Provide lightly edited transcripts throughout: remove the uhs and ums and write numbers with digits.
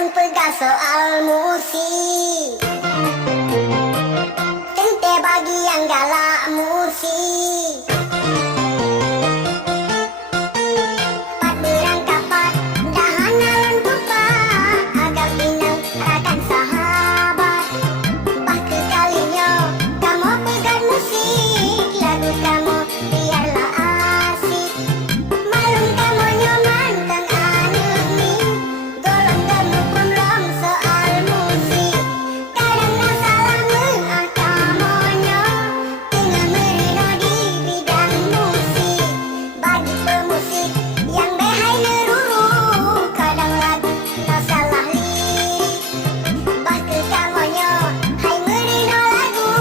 ulun pegang soal musik. Tente bagi yang galak musik. Pat berangkat pat, dahan alun tupak. Agak pinang rakan sahabat. Bah kekalinya, kamu pegang musik. Lagu kamu biarlah asik. Malum kamu nyoman tang anu ni. Golong kamu pun lom soal musik. Kadang nak salah mengah kamunya. Tengah merina di bidang musik. Bagi pemusik yang behai neruru. Kadang lagu tak salah lirik. Bah ke kamunya, hai merina lagu.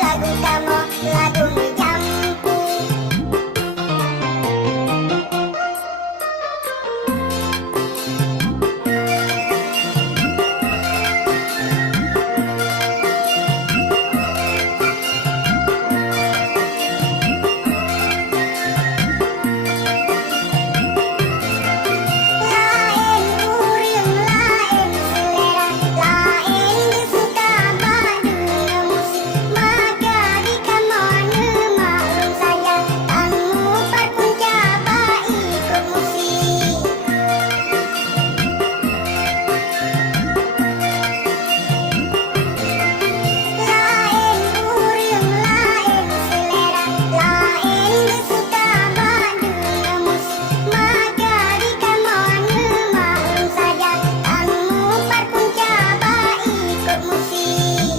Lagu kamu, lagu menjampu. Lain uring, lain selera, lain kesuka badunya musik. Maka di kamu maklum saja, tanmu pat pun coba ikut musik. Lain uring, lain selera, lain kesuka badunya musik. Maka di kamu maklum saja, tanmu pat pun coba ikut musik.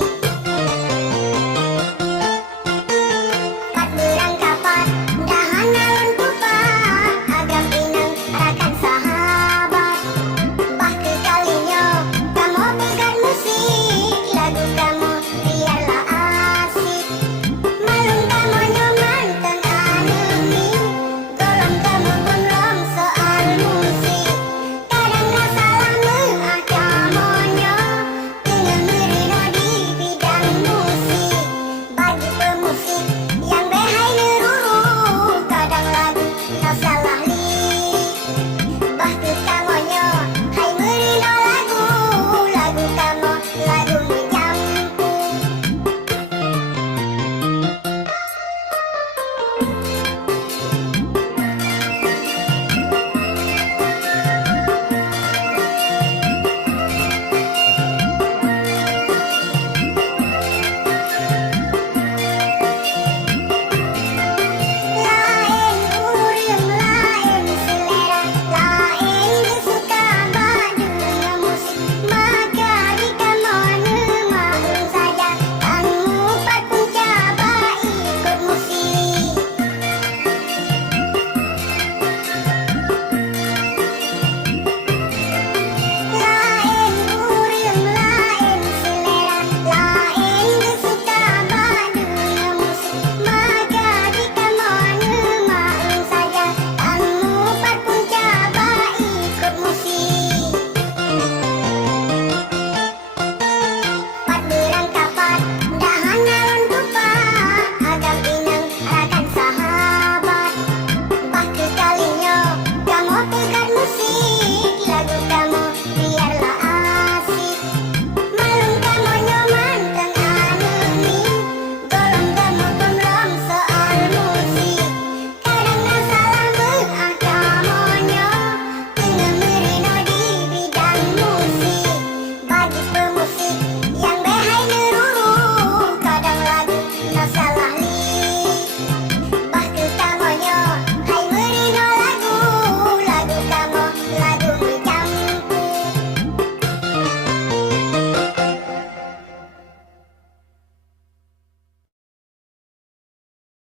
Pat berangkat pat, dahan alun tupak. Agak pinang rakan sahabat. Bah kekalinya, kamu pegang musik. Lagu kamu biarlah asik. Malum kamu nyoman tang anu ni. Golong kamu pun lom soal musik. Kadang nak salah mengah kamunya. Tengah merina di bidang musik. Bagi pemusik yang behai neruru. Kadang lagu tak salah lirik.